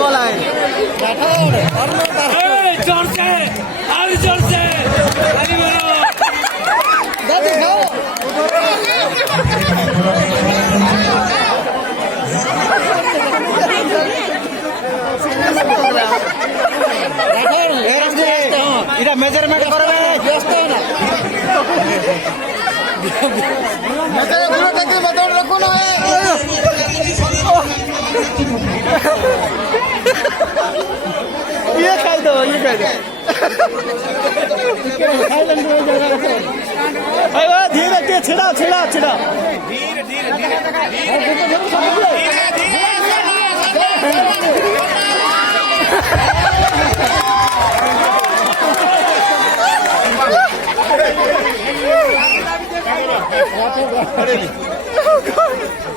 বলাই চড়ছে আলু চড়ছে আলু বেরো দাদু খাও এটা মেজারমেন্ট করবে ব্যস্ত না মেজারমেন্ট দেখলে মেজার রাখো না ये खाई दो धीरे धीरे छिड़ा छिड़ा छिड़ा ধীরে ধীরে ধীরে